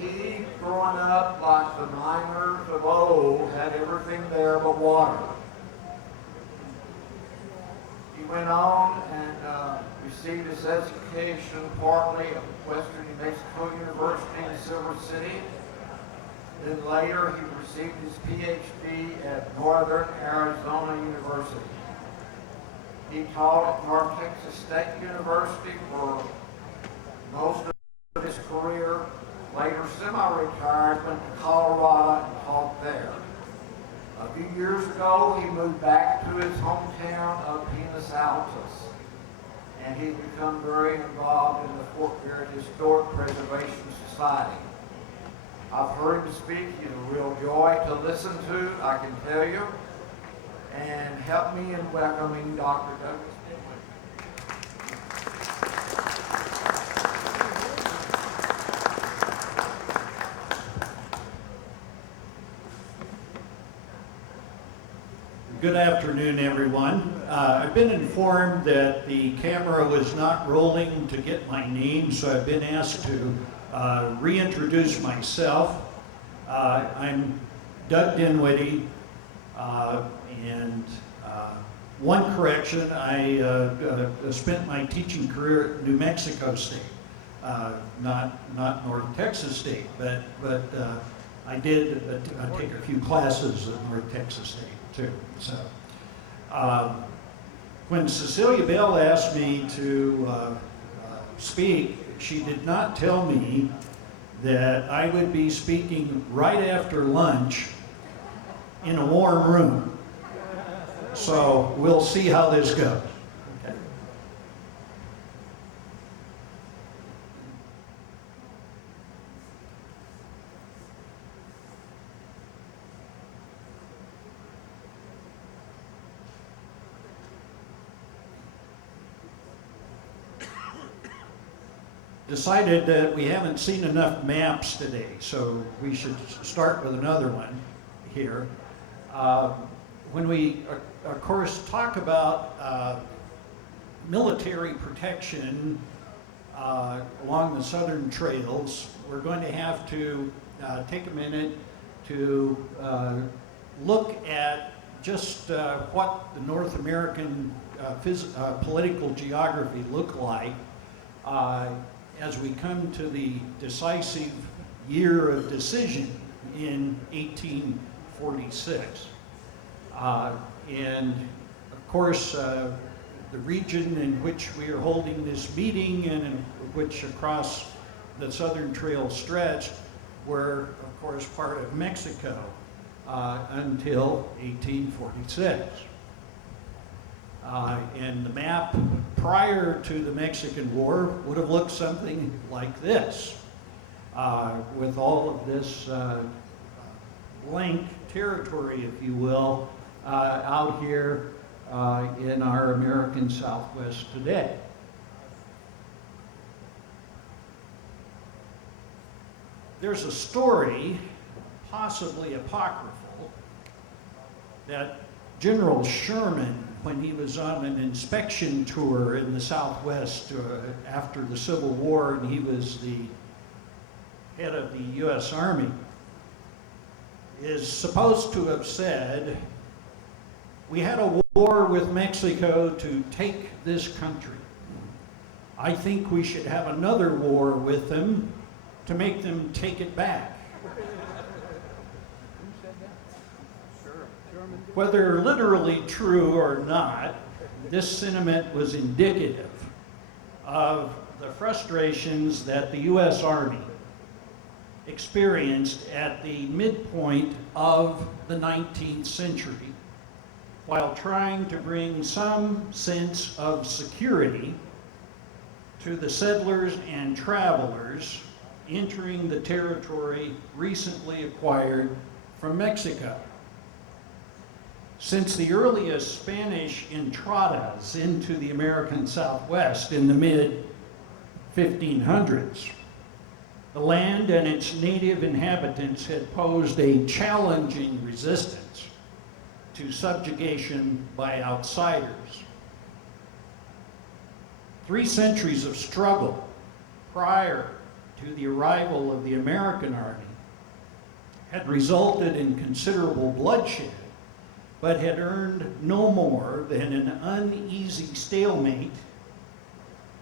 he, growing up like the miners of old, had everything there but water. He went on and received his education partly at Western New Mexico University in Silver City. Then later he received his PhD at Northern Arizona University. He taught at North Texas State University for most of his career. Later semi-retired, went to Colorado and taught there. A few years ago, he moved back to his hometown of Pinos Altos, and he's become very involved in the Fort Garrett Historic Preservation Society. I've heard him speak. He's a real joy to listen to, I can tell you. And help me in welcoming Dr. Douglas Dinwiddie. Good afternoon, everyone. I've been informed that the camera was not rolling to get my name, so I've been asked to reintroduce myself. I'm Doug Dinwiddie, and one correction, I spent my teaching career at New Mexico State, not North Texas State, but I did take a few classes at North Texas State too. So when Cecilia Bell asked me to speak, she did not tell me that I would be speaking right after lunch in a warm room. So we'll see how this goes. Okay. Decided that we haven't seen enough maps today, so we should start with another one here. When we, of course, talk about military protection along the southern trails, we're going to have to take a minute to look at just what the North American political geography looked like as we come to the decisive year of decision in 1846. And of course, the region in which we are holding this meeting and in which across the Southern Trail stretched were, of course, part of Mexico until 1846. And the map prior to the Mexican War would have looked something like this, with all of this blank territory, if you will, out here in our American Southwest today. There's a story, possibly apocryphal, that General Sherman, when he was on an inspection tour in the Southwest after the Civil War, and he was the head of the U.S. Army, is supposed to have said, "We had a war with Mexico to take this country. I think we should have another war with them to make them take it back." Whether literally true or not, this sentiment was indicative of the frustrations that the U.S. Army experienced at the midpoint of the 19th century, while trying to bring some sense of security to the settlers and travelers entering the territory recently acquired from Mexico. Since the earliest Spanish entradas into the American Southwest in the mid-1500s, the land and its native inhabitants had posed a challenging resistance to subjugation by outsiders. 3 centuries of struggle prior to the arrival of the American Army had resulted in considerable bloodshed, but had earned no more than an uneasy stalemate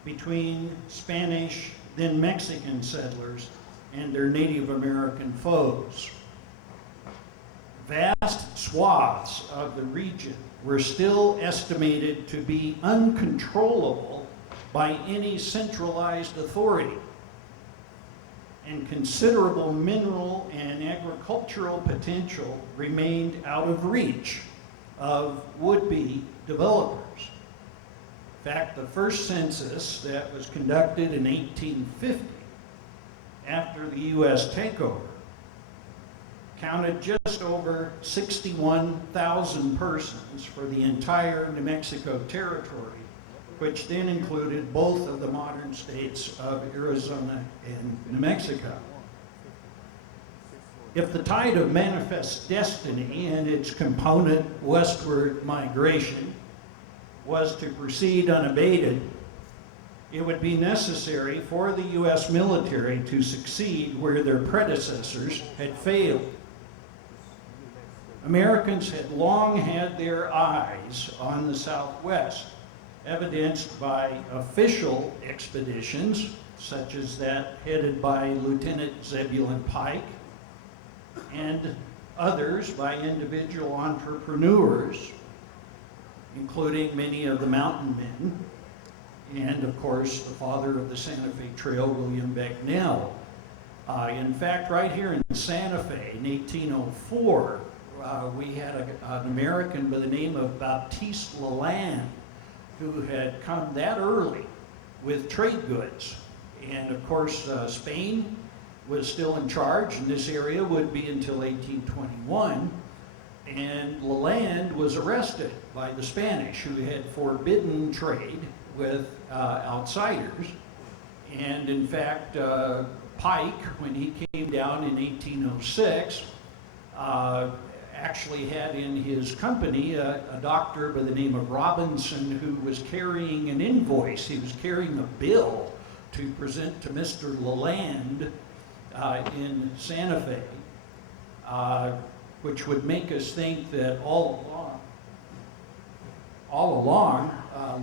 between Spanish, then Mexican settlers and their Native American foes. Vast swaths of the region were still estimated to be uncontrollable by any centralized authority, and considerable mineral and agricultural potential remained out of reach of would-be developers. In fact, the first census that was conducted in 1850, after the U.S. takeover, counted just over 61,000 persons for the entire New Mexico territory, which then included both of the modern states of Arizona and New Mexico. If the tide of manifest destiny and its component westward migration was to proceed unabated, it would be necessary for the U.S. military to succeed where their predecessors had failed. Americans had long had their eyes on the Southwest, evidenced by official expeditions, such as that headed by Lieutenant Zebulon Pike, and others by individual entrepreneurs, including many of the mountain men, and of course the father of the Santa Fe Trail, William Becknell. In fact, right here in Santa Fe in 1804, we had an American by the name of Baptiste Lalande, who had come that early with trade goods. And of course, Spain was still in charge, and this area would be until 1821. And Lalande was arrested by the Spanish, who had forbidden trade with outsiders. And in fact, Pike, when he came down in 1806, actually had in his company a doctor by the name of Robinson, who was carrying an invoice. He was carrying a bill to present to Mr. Lalande in Santa Fe, which would make us think that all along,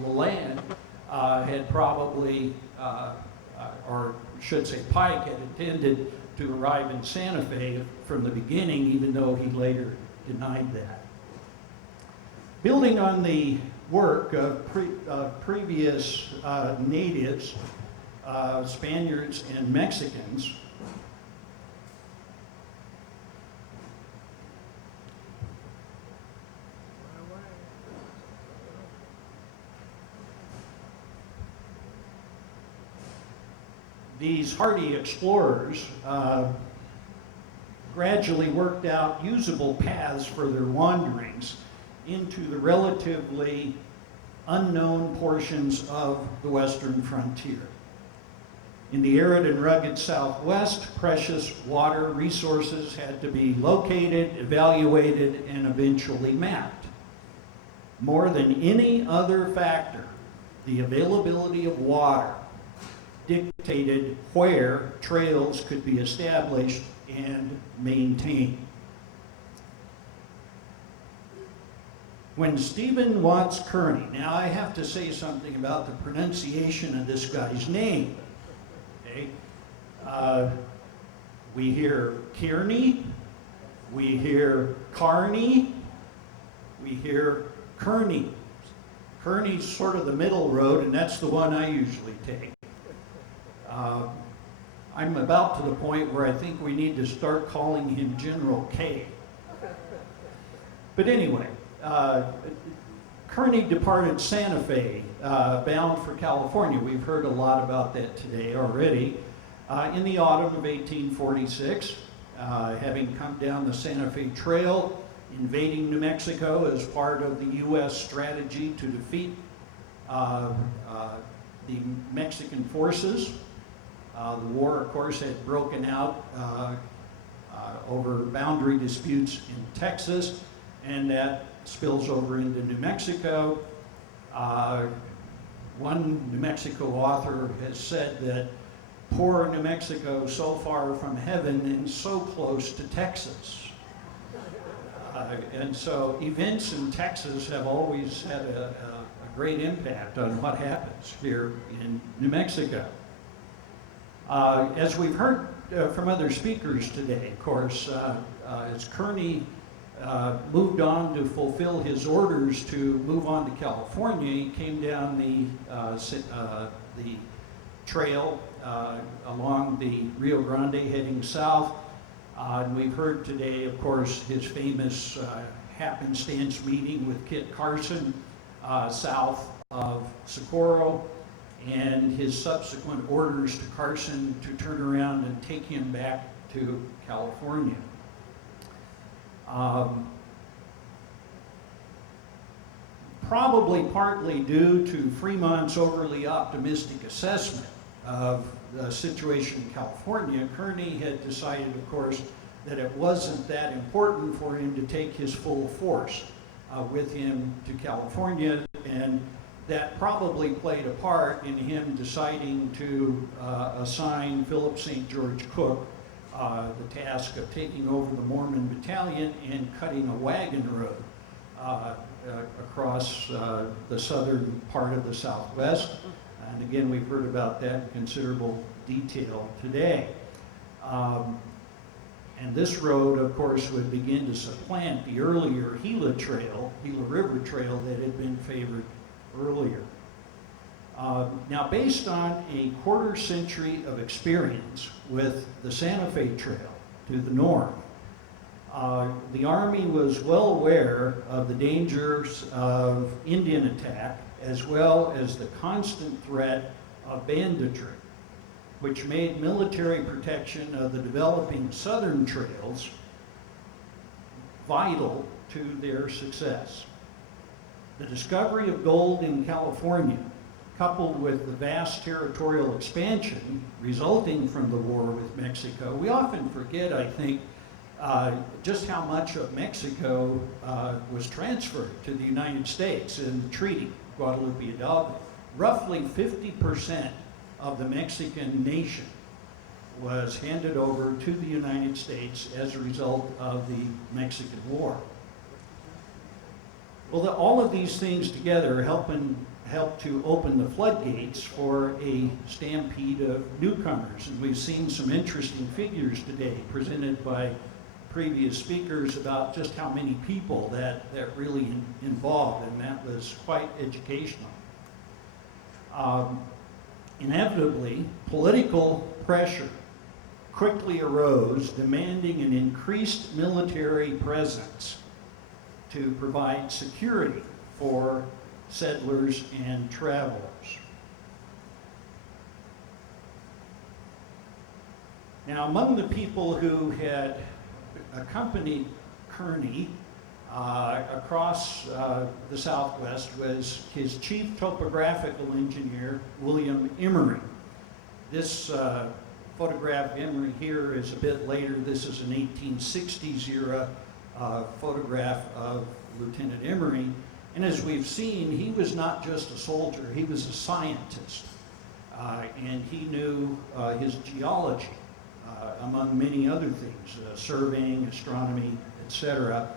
Lalande had probably, or should say Pike, had intended to arrive in Santa Fe from the beginning, even though he later denied that. Building on the work of previous natives, Spaniards and Mexicans, these hardy explorers gradually worked out usable paths for their wanderings into the relatively unknown portions of the western frontier. In the arid and rugged Southwest, precious water resources had to be located, evaluated, and eventually mapped. More than any other factor, the availability of water dictated where trails could be established and maintained. When Stephen Watts Kearney, now I have to say something about the pronunciation of this guy's name. Okay? We hear Kearney, we hear Carney, we hear Kearney. Kearney's sort of the middle road, and that's the one I usually take. I'm about to the point where I think we need to start calling him General K. But anyway, Kearney departed Santa Fe, bound for California. We've heard a lot about that today already. In the autumn of 1846, having come down the Santa Fe Trail, invading New Mexico as part of the U.S. strategy to defeat the Mexican forces. The war, of course, had broken out over boundary disputes in Texas, and that spills over into New Mexico. One New Mexico author has said that poor New Mexico, so far from heaven and so close to Texas. And so events in Texas have always had a great impact on what happens here in New Mexico. As we've heard from other speakers today, of course, as Kearney moved on to fulfill his orders to move on to California, he came down the trail along the Rio Grande heading south. And we've heard today, of course, his famous happenstance meeting with Kit Carson south of Socorro, and his subsequent orders to Carson to turn around and take him back to California. Probably partly due to Fremont's overly optimistic assessment of the situation in California, Kearney had decided, of course, that it wasn't that important for him to take his full force with him to California, and that probably played a part in him deciding to assign Philip St. George Cook the task of taking over the Mormon battalion and cutting a wagon road across the southern part of the Southwest. And again, we've heard about that in considerable detail today. And this road, of course, would begin to supplant the earlier Gila River Trail that had been favored earlier. Now, based on a quarter century of experience with the Santa Fe Trail to the north, the Army was well aware of the dangers of Indian attack, as well as the constant threat of banditry, which made military protection of the developing southern trails vital to their success. The discovery of gold in California, coupled with the vast territorial expansion resulting from the war with Mexico, we often forget, I think, just how much of Mexico was transferred to the United States in the treaty, Guadalupe Hidalgo. Roughly 50% of the Mexican nation was handed over to the United States as a result of the Mexican War. Well, all of these things together help to open the floodgates for a stampede of newcomers. And we've seen some interesting figures today presented by previous speakers about just how many people that really involved, and that was quite educational. Inevitably, political pressure quickly arose, demanding an increased military presence to provide security for settlers and travelers. Now, among the people who had accompanied Kearney across the Southwest was his chief topographical engineer, William Emory. This photograph of Emory here is a bit later. This is an 1860s era photograph of Lieutenant Emory. And as we've seen, he was not just a soldier, he was a scientist. And he knew his geology, among many other things, surveying, astronomy, etc.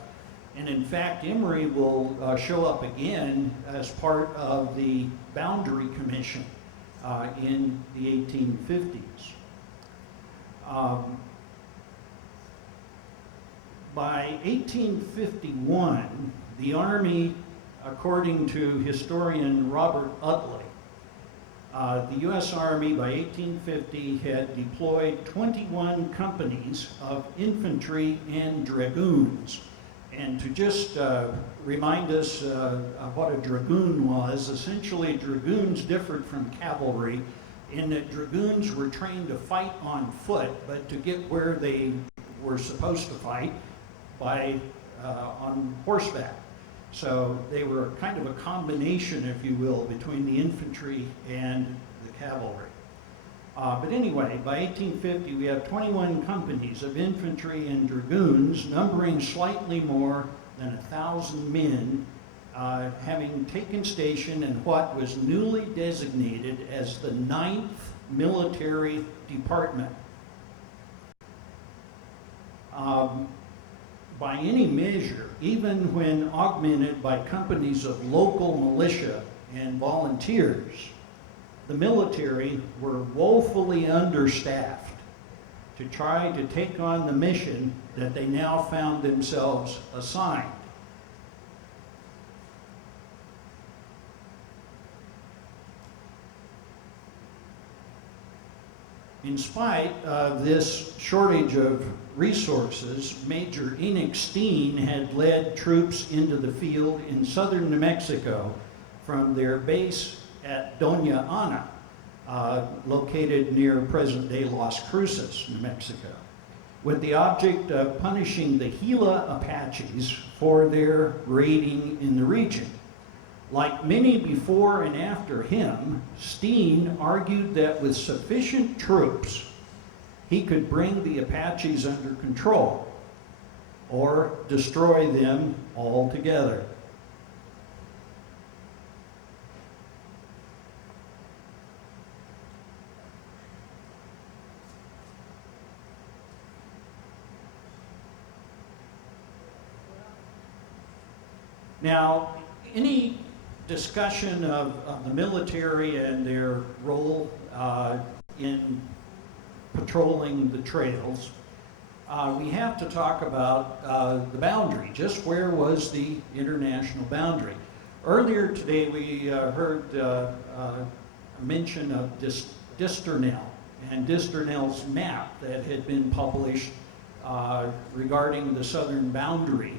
And in fact, Emory will show up again as part of the Boundary Commission in the 1850s. By 1851, the Army, according to historian Robert Utley, the U.S. Army by 1850 had deployed 21 companies of infantry and dragoons. And to just remind us of what a dragoon was, essentially dragoons differed from cavalry in that dragoons were trained to fight on foot, but to get where they were supposed to fight on horseback. So they were kind of a combination, if you will, between the infantry and the cavalry. But anyway, by 1850, we have 21 companies of infantry and dragoons, numbering slightly more than 1,000 men, having taken station in what was newly designated as the 9th military department. By any measure, even when augmented by companies of local militia and volunteers, the military were woefully understaffed to try to take on the mission that they now found themselves assigned. In spite of this shortage of resources, Major Enoch Steen had led troops into the field in southern New Mexico from their base at Doña Ana, located near present-day Las Cruces, New Mexico, with the object of punishing the Gila Apaches for their raiding in the region. Like many before and after him, Steen argued that with sufficient troops, he could bring the Apaches under control or destroy them altogether. Now, any discussion of the military and their role in patrolling the trails, we have to talk about the boundary. Just where was the international boundary? Earlier today we heard a mention of Disternell and Disternell's map that had been published regarding the southern boundary.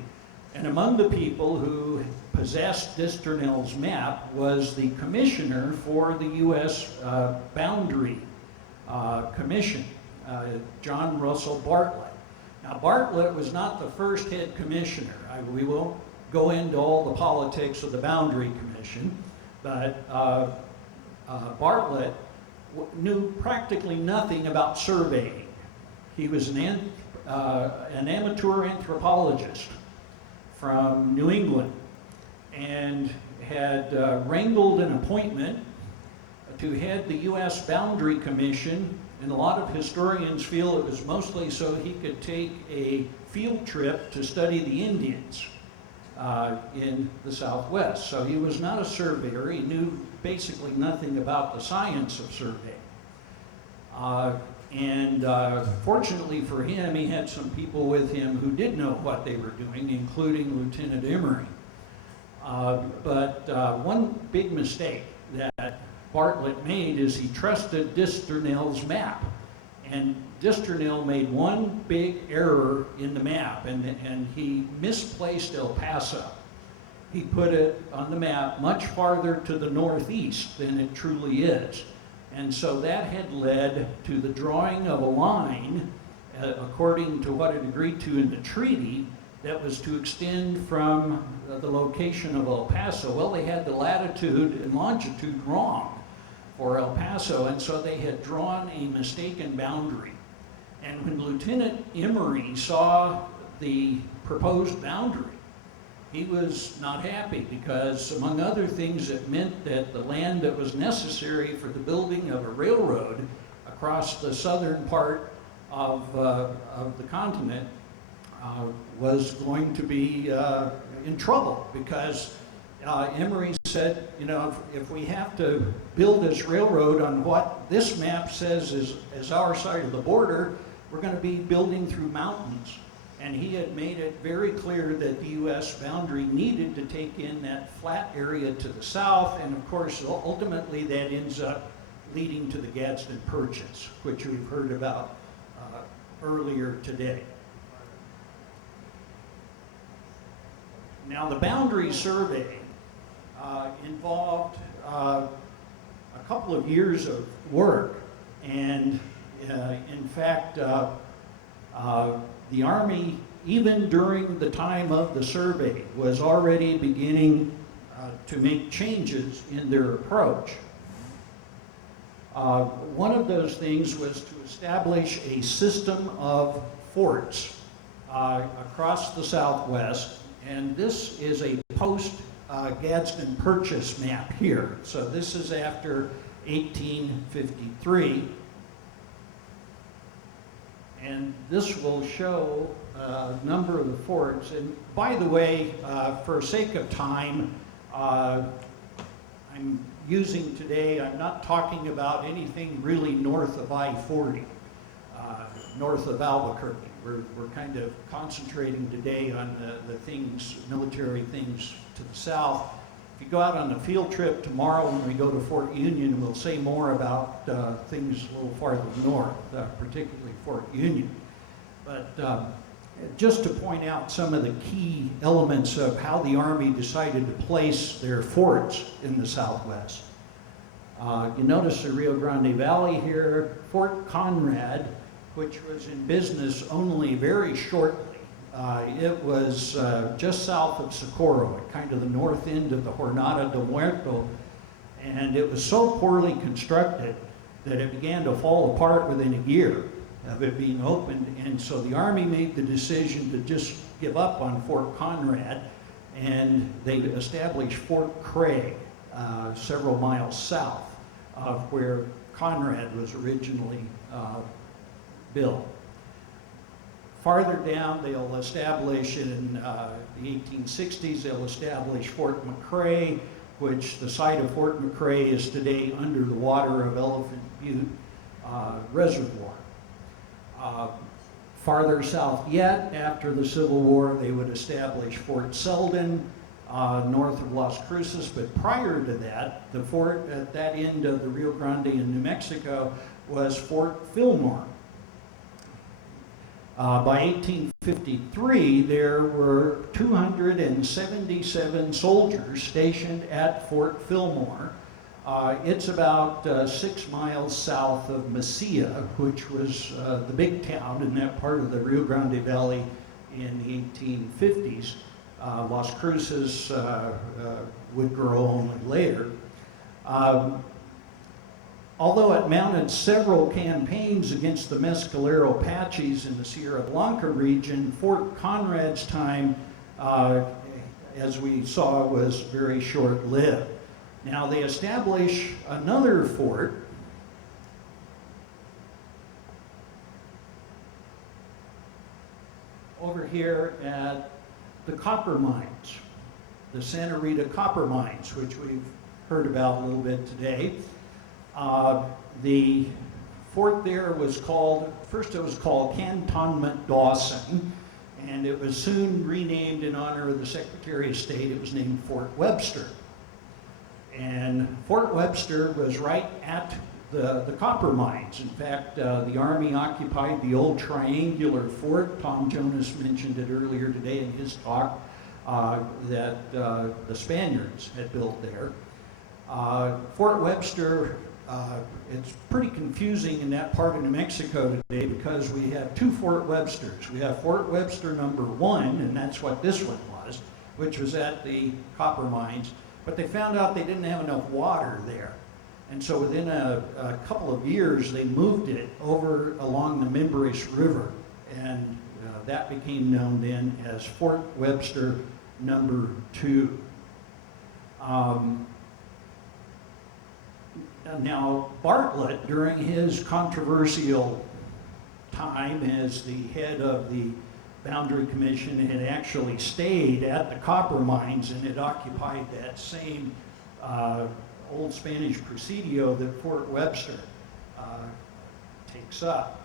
And among the people who possessed Disternell's map was the commissioner for the U.S. Boundary Commission, John Russell Bartlett. Now, Bartlett was not the first head commissioner. We won't go into all the politics of the Boundary Commission, but Bartlett knew practically nothing about surveying. He was an amateur anthropologist from New England and had wrangled an appointment to head the U.S. Boundary Commission, and a lot of historians feel it was mostly so he could take a field trip to study the Indians in the Southwest. So he was not a surveyor. He knew basically nothing about the science of surveying. Fortunately for him, he had some people with him who did know what they were doing, including Lieutenant Emory. But one big mistake that Bartlett made is he trusted Disternell's map. And Disternell made one big error in the map, and he misplaced El Paso. He put it on the map much farther to the northeast than it truly is. And so that had led to the drawing of a line, according to what it agreed to in the treaty, that was to extend from the location of El Paso. Well, they had the latitude and longitude wrong for El Paso, and so they had drawn a mistaken boundary. And when Lieutenant Emory saw the proposed boundary, he was not happy because, among other things, it meant that the land that was necessary for the building of a railroad across the southern part of the continent was going to be in trouble, because Emory said, you know, if we have to build this railroad on what this map says is our side of the border, we're going to be building through mountains. And he had made it very clear that the U.S. boundary needed to take in that flat area to the south, and of course, ultimately that ends up leading to the Gadsden Purchase, which we've heard about earlier today. Now, the boundary survey involved a couple of years of work, and in fact, the Army, even during the time of the survey, was already beginning to make changes in their approach. One of those things was to establish a system of forts across the Southwest, and this is a post-Gadsden Purchase map here. So this is after 1853. And this will show a number of the forts. And by the way, for sake of time, I'm using today, I'm not talking about anything really north of I-40, north of Albuquerque. We're kind of concentrating today on the things, military things to the south. If you go out on a field trip tomorrow when we go to Fort Union, we'll say more about things a little farther north, particularly Fort Union. But just to point out some of the key elements of how the Army decided to place their forts in the Southwest. You notice the Rio Grande Valley here, Fort Conrad, which was in business only very shortly. It was just south of Socorro, at kind of the north end of the Jornada de Muerto, and it was so poorly constructed that it began to fall apart within a year of it being opened, and so the Army made the decision to just give up on Fort Conrad, and they established Fort Craig, several miles south of where Conrad was originally built. Farther down, they'll establish in the 1860s, they'll establish Fort McRae, which the site of Fort McRae is today under the water of Elephant Butte Reservoir. Farther south yet, after the Civil War, they would establish Fort Selden, north of Las Cruces, but prior to that, the fort at that end of the Rio Grande in New Mexico was Fort Fillmore. By 1853, there were 277 soldiers stationed at Fort Fillmore. It's about 6 miles south of Mesilla, which was the big town in that part of the Rio Grande Valley in the 1850s. Las Cruces would grow only later. Although it mounted several campaigns against the Mescalero Apaches in the Sierra Blanca region, Fort Conrad's time, as we saw, was very short-lived. Now they establish another fort over here at the copper mines, the Santa Rita copper mines, which we've heard about a little bit today. The fort there was called, first it was called Cantonment Dawson, and it was soon renamed in honor of the Secretary of State. It was named Fort Webster. And Fort Webster was right at the copper mines. In fact, the Army occupied the old triangular fort. Tom Jonas mentioned it earlier today in his talk, that the Spaniards had built there. Fort Webster, it's pretty confusing in that part of New Mexico today because we have two Fort Websters. We have Fort Webster #1, and that's what this one was, which was at the copper mines. But they found out they didn't have enough water there. And so within a couple of years, they moved it over along the Mimbres River. And that became known then as Fort Webster #2. Now, Bartlett, during his controversial time as the head of the Boundary Commission, had actually stayed at the copper mines and had occupied that same old Spanish presidio that Fort Webster takes up.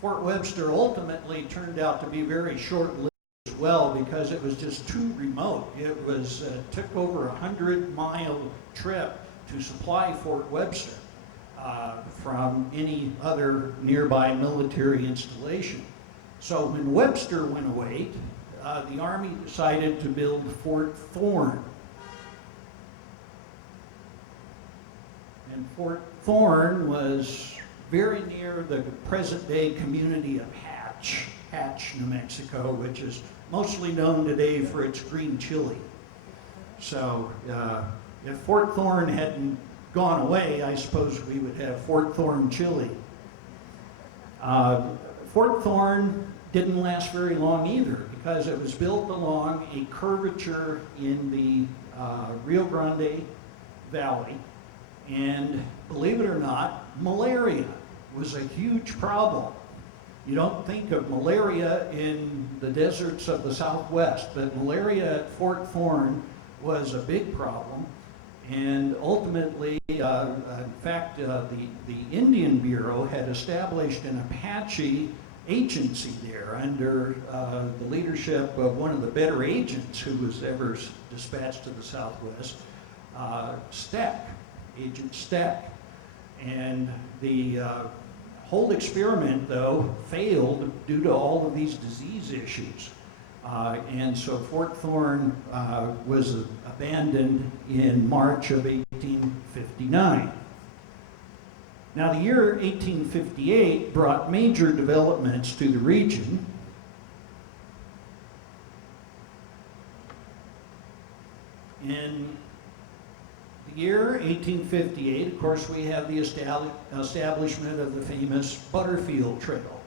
Fort Webster ultimately turned out to be very short-lived as well because it was just too remote. It was took over a 100-mile trip to supply Fort Webster from any other nearby military installation. So when Webster went away, the Army decided to build Fort Thorne. And Fort Thorne was very near the present-day community of Hatch, New Mexico, which is mostly known today for its green chili. So if Fort Thorne hadn't gone away, I suppose we would have Fort Thorne chili. Fort Thorne didn't last very long either because it was built along a curvature in the Rio Grande Valley, And believe it or not, malaria was a huge problem. You don't think of malaria in the deserts of the Southwest, but malaria at Fort Thorne was a big problem. And ultimately, in fact, the Indian Bureau had established an Apache agency there under the leadership of one of the better agents who was ever dispatched to the Southwest, Steck, Agent Steck. And the whole experiment, though, failed due to all of these disease issues. And so Fort Thorne was abandoned in March of 1859. Now, the year 1858 brought major developments to the region. In the year 1858, of course, we have the establishment of the famous Butterfield Trail.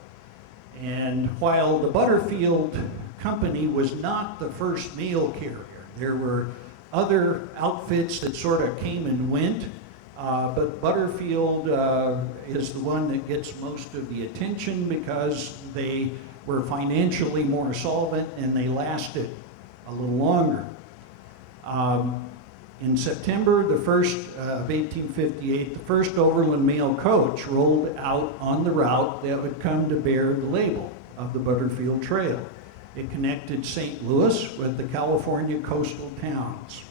And while the Butterfield Company was not the first mail carrier, there were other outfits that sort of came and went, but Butterfield is the one that gets most of the attention because they were financially more solvent and they lasted a little longer. In September the 1st of 1858, the first overland mail coach rolled out on the route that would come to bear the label of the Butterfield Trail. It connected St. Louis with the California coastal towns.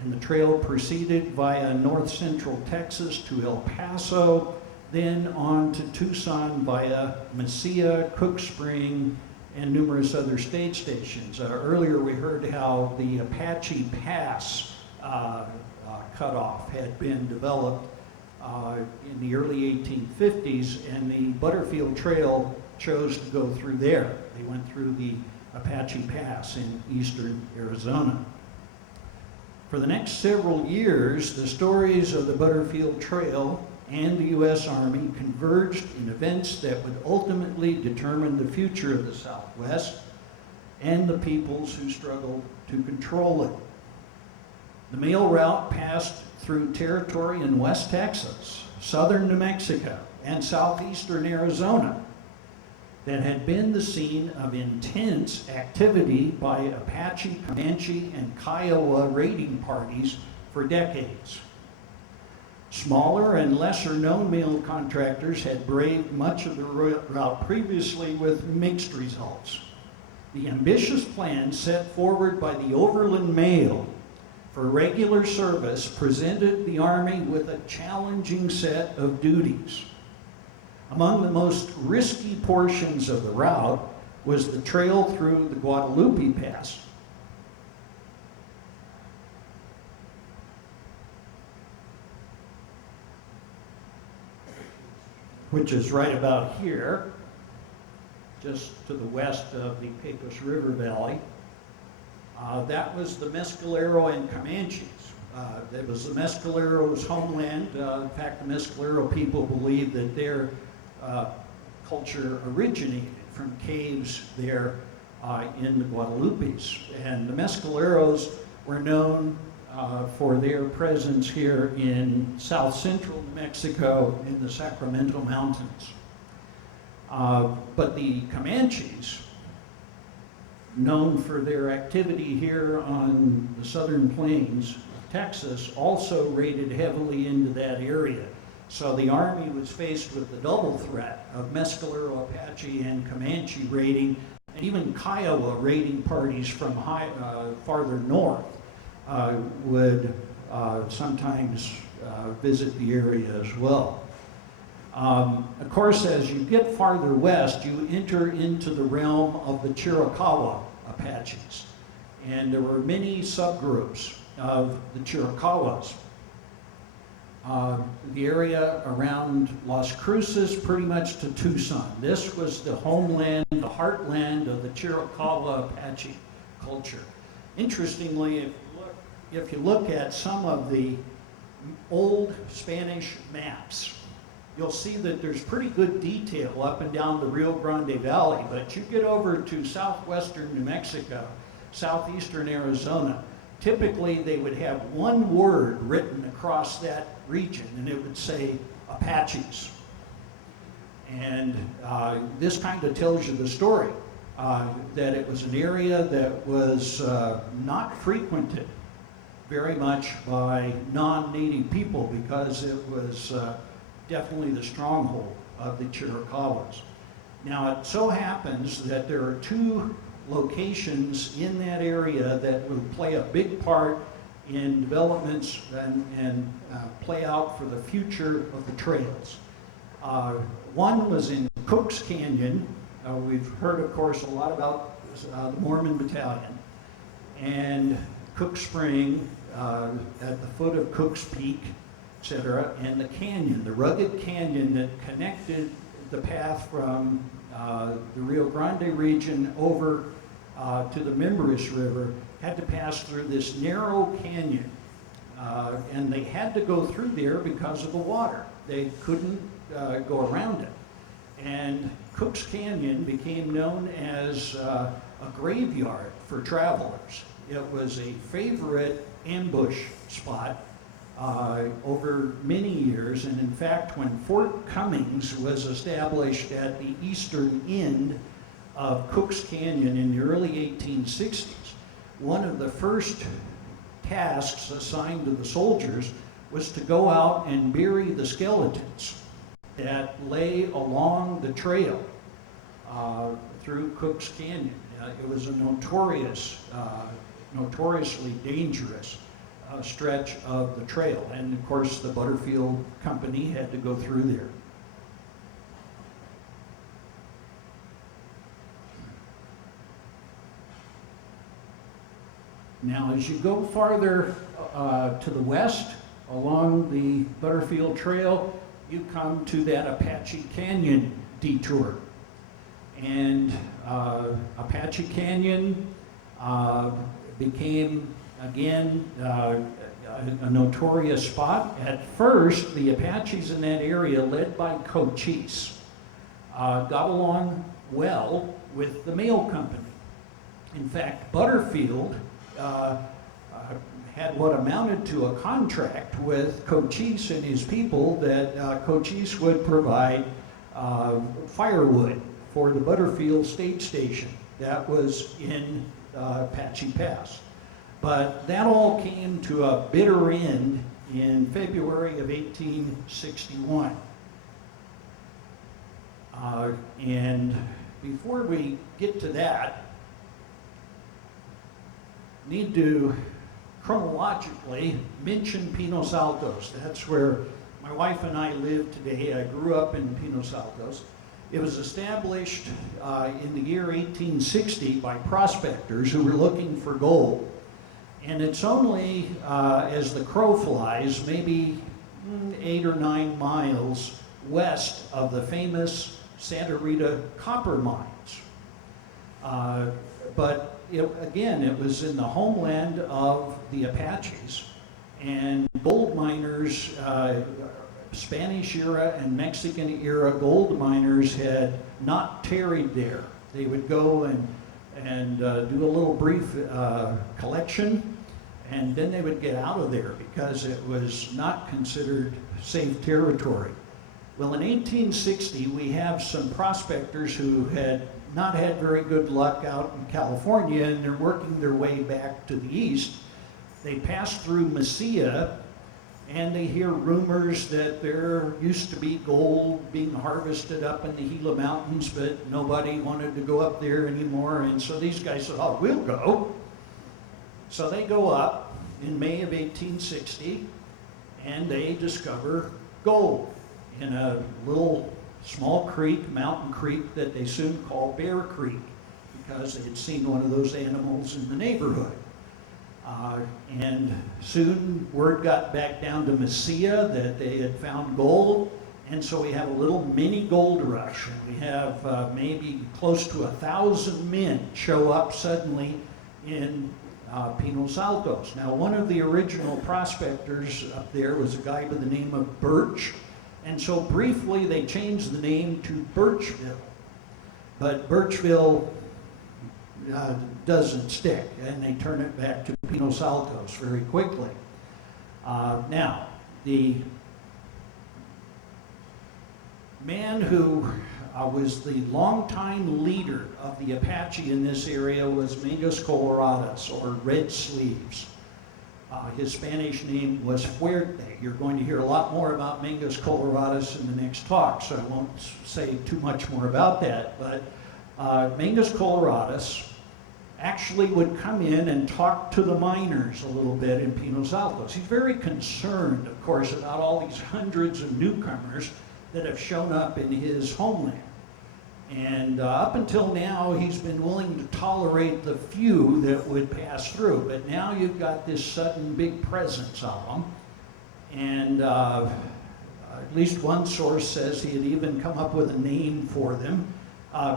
And the trail proceeded via north central Texas to El Paso, then on to Tucson via Mesilla, Cook Spring, and numerous other state stations. Earlier we heard how the Apache Pass cutoff had been developed in the early 1850s, and the Butterfield Trail chose to go through there. They went through the Apache Pass in eastern Arizona. For the next several years, the stories of the Butterfield Trail and the U.S. Army converged in events that would ultimately determine the future of the Southwest and the peoples who struggled to control it. The mail route passed through territory in West Texas, southern New Mexico, and southeastern Arizona that had been the scene of intense activity by Apache, Comanche, and Kiowa raiding parties for decades. Smaller and lesser known mail contractors had braved much of the route previously with mixed results. The ambitious plan set forward by the Overland Mail for regular service presented the Army with a challenging set of duties. Among the most risky portions of the route was the trail through the Guadalupe Pass. Which is right about here, just to the west of the Pecos River Valley. That was the Mescalero and Comanches. That was the Mescaleros' homeland. In fact, the Mescalero people believe that their culture originated from caves there in the Guadalupes. And the Mescaleros were known for their presence here in south central New Mexico in the Sacramento Mountains. But the Comanches, known for their activity here on the southern plains of Texas, also raided heavily into that area. So the Army was faced with the double threat of Mescalero, Apache, and Comanche raiding, and even Kiowa raiding parties from farther north would sometimes visit the area as well. Of course, as you get farther west, you enter into the realm of the Chiricahua Apaches. And there were many subgroups of the Chiricahuas. The area around Las Cruces, pretty much to Tucson. This was the homeland, the heartland of the Chiricahua Apache culture. Interestingly, if you look at some of the old Spanish maps, you'll see that there's pretty good detail up and down the Rio Grande Valley, but you get over to southwestern New Mexico, southeastern Arizona, typically they would have one word written across that region, and it would say Apaches. And this kind of tells you the story, that it was an area that was not frequented very much by non-native people, because it was definitely the stronghold of the Chiricahuas. Now, it so happens that there are two locations in that area that will play a big part in developments and play out for the future of the trails. One was in Cook's Canyon. We've heard, of course, a lot about the Mormon Battalion. And Cook Spring, at the foot of Cook's Peak, etc., and the canyon, the rugged canyon that connected the path from the Rio Grande region over to the Mimbres River, had to pass through this narrow canyon. And they had to go through there because of the water. They couldn't go around it. And Cook's Canyon became known as a graveyard for travelers. It was a favorite ambush spot over many years, and in fact, when Fort Cummings was established at the eastern end of Cook's Canyon in the early 1860s, one of the first tasks assigned to the soldiers was to go out and bury the skeletons that lay along the trail through Cook's Canyon. It was a notoriously dangerous stretch of the trail, and of course the Butterfield Company had to go through there. Now, as you go farther to the west along the Butterfield Trail, you come to that Apache Canyon detour. And Apache Canyon became, again, a notorious spot. At first, the Apaches in that area, led by Cochise, got along well with the mail company. In fact, Butterfield had what amounted to a contract with Cochise and his people that Cochise would provide firewood for the Butterfield state station that was in Apache Pass. But that all came to a bitter end in February of 1861. And before we get to that, need to chronologically mention Pinos Altos. That's where my wife and I live today. I grew up in Pinos Altos. It was established in the year 1860 by prospectors who were looking for gold. And it's only, as the crow flies, maybe 8 or 9 miles west of the famous Santa Rita copper mines. But it was in the homeland of the Apaches, and gold miners, Spanish era and Mexican era gold miners had not tarried there. They would go and do a little brief collection, and then they would get out of there because it was not considered safe territory. Well, in 1860, we have some prospectors who had not had very good luck out in California, and they're working their way back to the east. They pass through Mesilla, and they hear rumors that there used to be gold being harvested up in the Gila Mountains, but nobody wanted to go up there anymore, and so these guys said, oh, we'll go. So they go up in May of 1860, and they discover gold in a little small creek, mountain creek, that they soon call Bear Creek, because they had seen one of those animals in the neighborhood. And soon word got back down to Mesilla that they had found gold, and so we have a little mini gold rush, and we have maybe close to 1,000 men show up suddenly in Pinos Altos. Now, one of the original prospectors up there was a guy by the name of Birch, and so briefly they changed the name to Birchville. But Birchville doesn't stick, and they turn it back to Pinos Altos very quickly. Now, the man who was the longtime leader of the Apache in this area was Mingus Colorados, or Red Sleeves. His Spanish name was Fuerte. You're going to hear a lot more about Mingus Colorados in the next talk, so I won't say too much more about that. But Mingus Colorados actually would come in and talk to the miners a little bit in Pinos Altos. He's very concerned, of course, about all these hundreds of newcomers that have shown up in his homeland. And up until now, he's been willing to tolerate the few that would pass through. But now you've got this sudden big presence of them. And at least one source says he had even come up with a name for them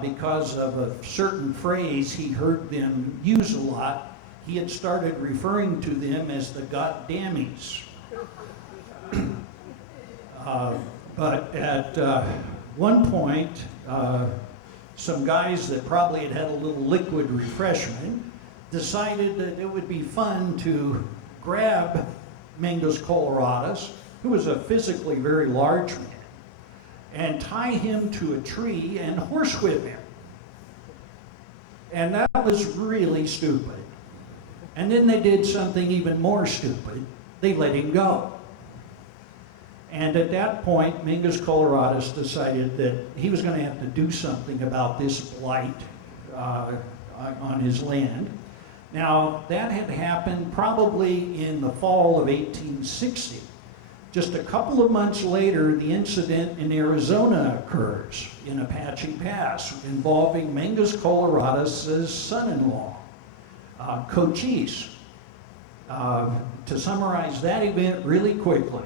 because of a certain phrase he heard them use a lot. He had started referring to them as the goddammies. But at one point, some guys that probably had had a little liquid refreshment decided that it would be fun to grab Mingus Colorados, who was a physically very large man, and tie him to a tree and horsewhip him. And that was really stupid. And then they did something even more stupid. They let him go. And at that point, Mingus Colorados decided that he was going to have to do something about this blight on his land. Now, that had happened probably in the fall of 1860. Just a couple of months later, the incident in Arizona occurs in Apache Pass involving Mingus Colorados' son-in-law, Cochise. To summarize that event really quickly,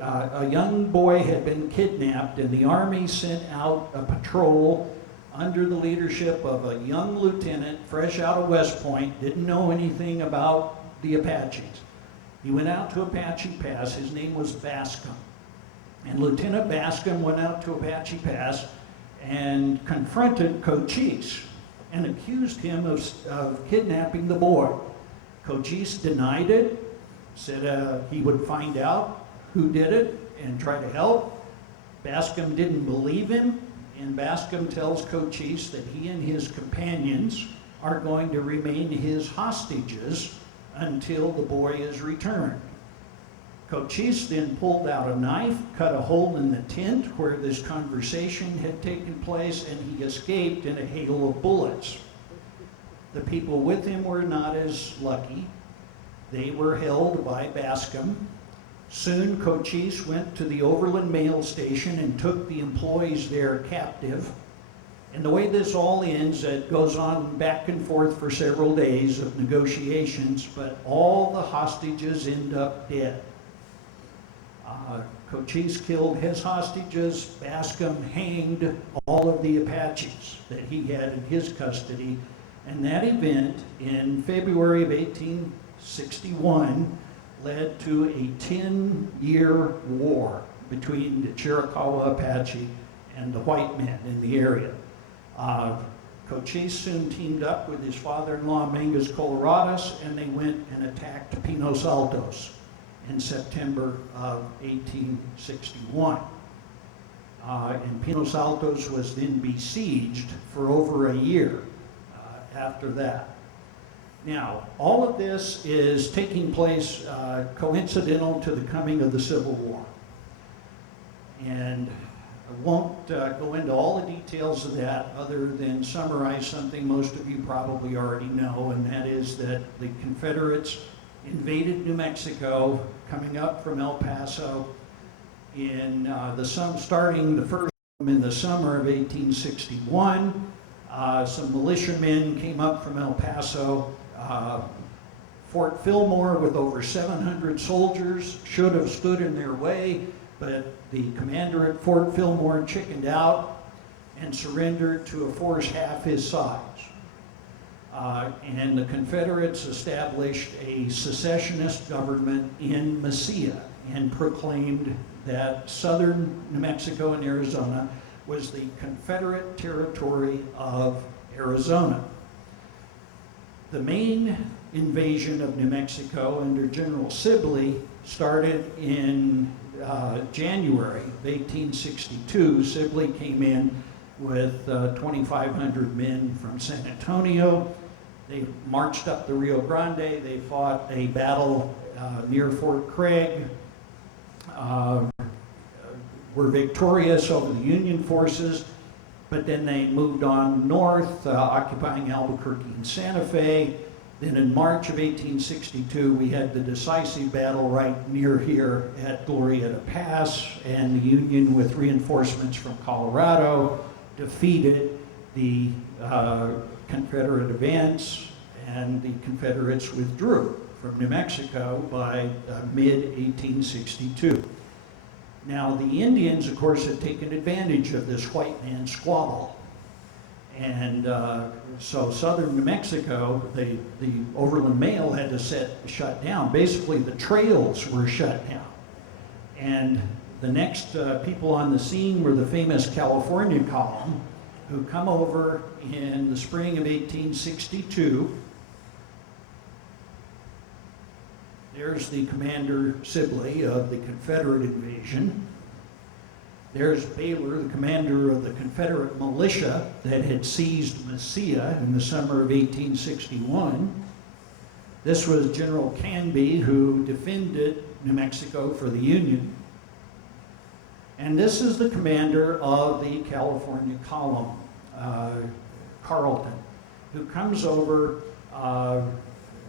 a young boy had been kidnapped, and the Army sent out a patrol under the leadership of a young lieutenant, fresh out of West Point, didn't know anything about the Apaches. He went out to Apache Pass. His name was Bascom. And Lieutenant Bascom went out to Apache Pass and confronted Cochise and accused him of kidnapping the boy. Cochise denied it, said he would find out who did it and try to help. Bascom didn't believe him, and Bascom tells Cochise that he and his companions are going to remain his hostages until the boy is returned. Cochise then pulled out a knife, cut a hole in the tent where this conversation had taken place, and he escaped in a hail of bullets. The people with him were not as lucky. They were held by Bascom. Soon, Cochise went to the Overland Mail Station and took the employees there captive. And the way this all ends, it goes on back and forth for several days of negotiations, but all the hostages end up dead. Cochise killed his hostages. Bascom hanged all of the Apaches that he had in his custody. And that event in February of 1861 led to a 10-year war between the Chiricahua Apache and the white men in the area. Cochise soon teamed up with his father-in-law, Mingus Colorados, and they went and attacked Pinos Altos in September of 1861. And Pinos Altos was then besieged for over a year after that. Now, all of this is taking place coincidental to the coming of the Civil War. And I won't go into all the details of that other than summarize something most of you probably already know, and that is that the Confederates invaded New Mexico, coming up from El Paso in starting the first in the summer of 1861. Some militiamen came up from El Paso. Fort Fillmore, with over 700 soldiers, should have stood in their way, but the commander at Fort Fillmore chickened out and surrendered to a force half his size. And the Confederates established a secessionist government in Mesilla and proclaimed that southern New Mexico and Arizona was the Confederate territory of Arizona. The main invasion of New Mexico under General Sibley started in January of 1862. Sibley came in with 2,500 men from San Antonio. They marched up the Rio Grande. They fought a battle near Fort Craig, were victorious over the Union forces, but then they moved on north, occupying Albuquerque and Santa Fe. Then in March of 1862, we had the decisive battle right near here at Glorieta Pass, and the Union, with reinforcements from Colorado, defeated the Confederate advance, and the Confederates withdrew from New Mexico by mid-1862. Now, the Indians, of course, had taken advantage of this white man squabble. And so southern New Mexico, the overland mail had to shut down. Basically, the trails were shut down. And the next people on the scene were the famous California column, who come over in the spring of 1862. There's the Commander Sibley of the Confederate invasion. There's Baylor, the commander of the Confederate militia that had seized Mesilla in the summer of 1861. This was General Canby, who defended New Mexico for the Union. And this is the commander of the California column, Carleton, who comes over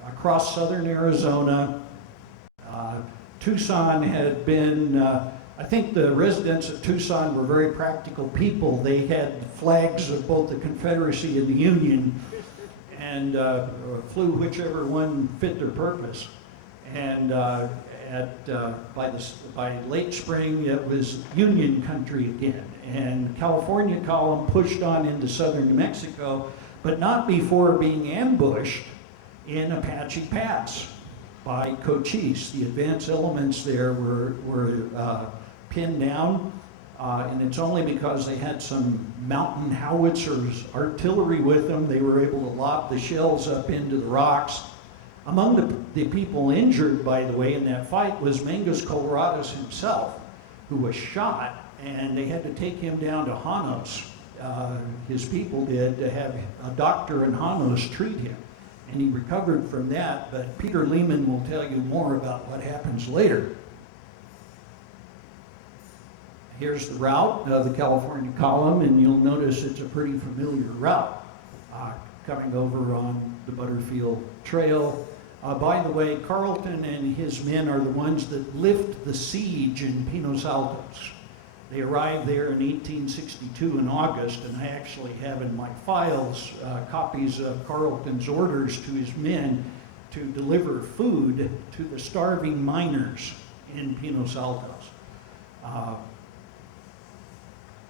across southern Arizona. Tucson had been, I think the residents of Tucson were very practical people. They had flags of both the Confederacy and the Union, and flew whichever one fit their purpose. And by late spring, it was Union country again. And California column pushed on into southern New Mexico, but not before being ambushed in Apache Pass by Cochise. The advance elements there were pinned down, and it's only because they had some mountain howitzers artillery with them, they were able to lob the shells up into the rocks. Among the people injured, by the way, in that fight was Mangus Colorados himself, who was shot, and they had to take him down to Janos. His people did, to have a doctor in Janos treat him. And he recovered from that, but Peter Lehman will tell you more about what happens later. Here's the route of the California column, and you'll notice it's a pretty familiar route, coming over on the Butterfield Trail. By the way, Carleton and his men are the ones that lift the siege in Pinos Altos. They arrived there in 1862 in August, and I actually have in my files copies of Carleton's orders to his men to deliver food to the starving miners in Pinos Altos.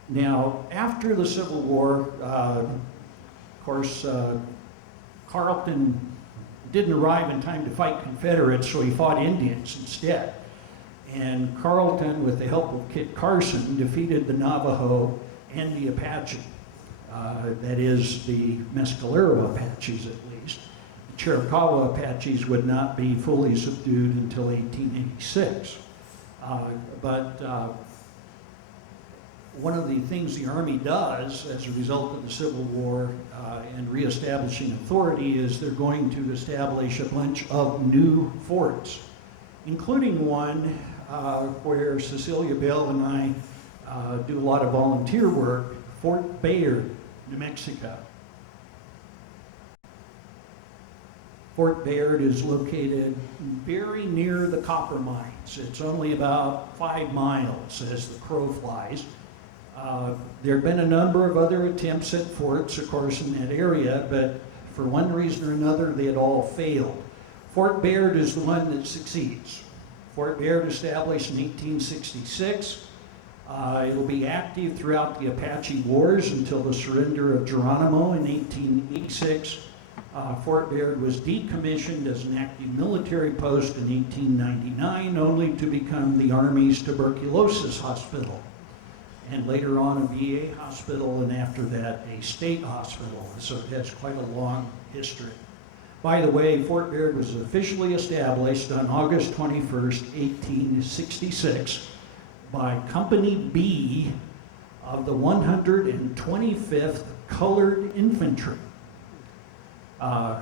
Now, after the Civil War, of course, Carleton didn't arrive in time to fight Confederates, so he fought Indians instead. And Carleton, with the help of Kit Carson, defeated the Navajo and the Apache. That is, the Mescalero Apaches, at least. The Chiricahua Apaches would not be fully subdued until 1886. One of the things the Army does as a result of the Civil War and reestablishing authority is they're going to establish a bunch of new forts, including one where Cecilia Bell and I do a lot of volunteer work, Fort Bayard, New Mexico. Fort Bayard is located very near the copper mines. It's only about 5 miles as the crow flies. There have been a number of other attempts at forts, of course, in that area, but for one reason or another, they had all failed. Fort Bayard is the one that succeeds. Fort Bayard, established in 1866. It'll be active throughout the Apache Wars until the surrender of Geronimo in 1886. Fort Bayard was decommissioned as an active military post in 1899, only to become the Army's tuberculosis hospital, and later on a VA hospital, and after that a state hospital. So it has quite a long history. By the way, Fort Baird was officially established on August 21st, 1866 by Company B of the 125th Colored Infantry,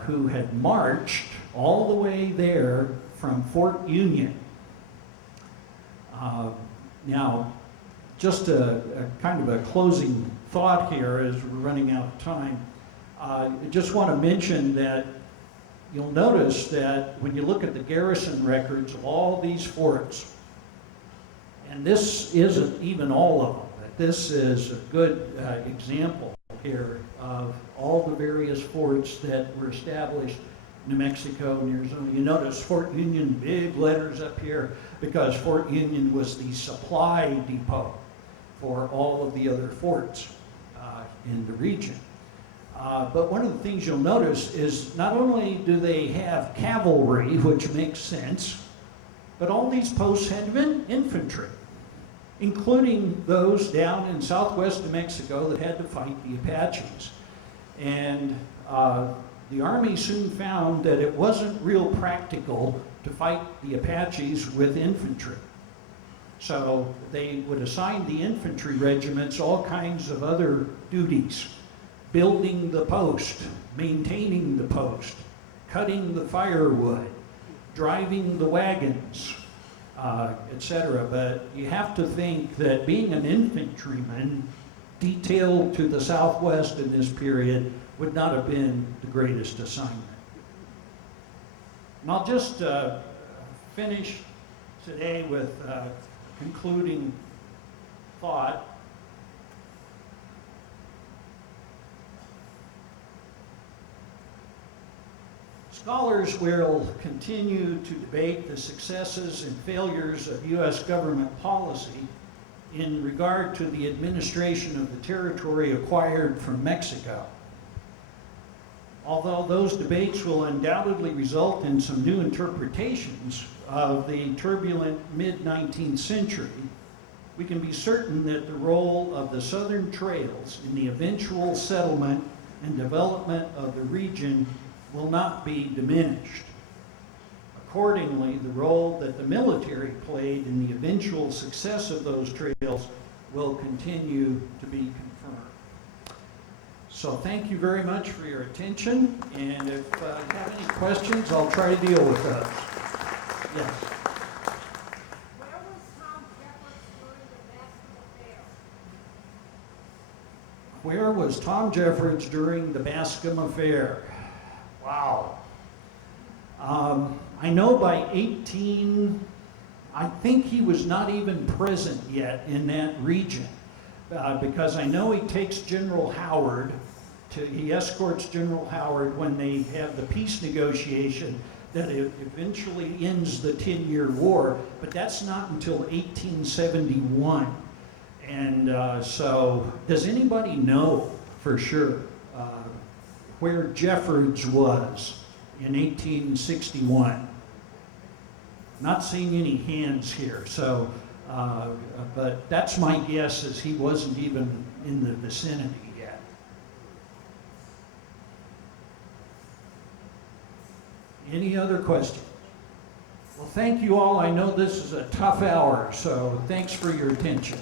who had marched all the way there from Fort Union. Now, just a kind of a closing thought here as we're running out of time. I just want to mention that you'll notice that when you look at the garrison records of all these forts, and this isn't even all of them, but this is a good example here of all the various forts that were established in New Mexico and Arizona. You notice Fort Union, big letters up here, because Fort Union was the supply depot for all of the other forts in the region. But one of the things you'll notice is not only do they have cavalry, which makes sense, but all these posts had infantry, including those down in southwest New Mexico that had to fight the Apaches. And the Army soon found that it wasn't real practical to fight the Apaches with infantry. So they would assign the infantry regiments all kinds of other duties: building the post, maintaining the post, cutting the firewood, driving the wagons, etc. But you have to think that being an infantryman detailed to the southwest in this period would not have been the greatest assignment. And I'll just finish today with a concluding thought. Scholars will continue to debate the successes and failures of U.S. government policy in regard to the administration of the territory acquired from Mexico. Although those debates will undoubtedly result in some new interpretations of the turbulent mid-19th century, we can be certain that the role of the Southern Trails in the eventual settlement and development of the region will not be diminished. Accordingly, the role that the military played in the eventual success of those trails will continue to be confirmed. So thank you very much for your attention, and if you have any questions, I'll try to deal with those. Yes. Where was Tom Jeffords during the Bascom Affair? Wow. I know by 18, I think he was not even present yet in that region, because I know he takes General Howard he escorts General Howard when they have the peace negotiation that eventually ends the 10-year war, but that's not until 1871. And so, does anybody know for sure where Jeffords was in 1861? Not seeing any hands here, so, but that's my guess, is he wasn't even in the vicinity yet. Any other questions? Well, thank you all. I know this is a tough hour, so thanks for your attention.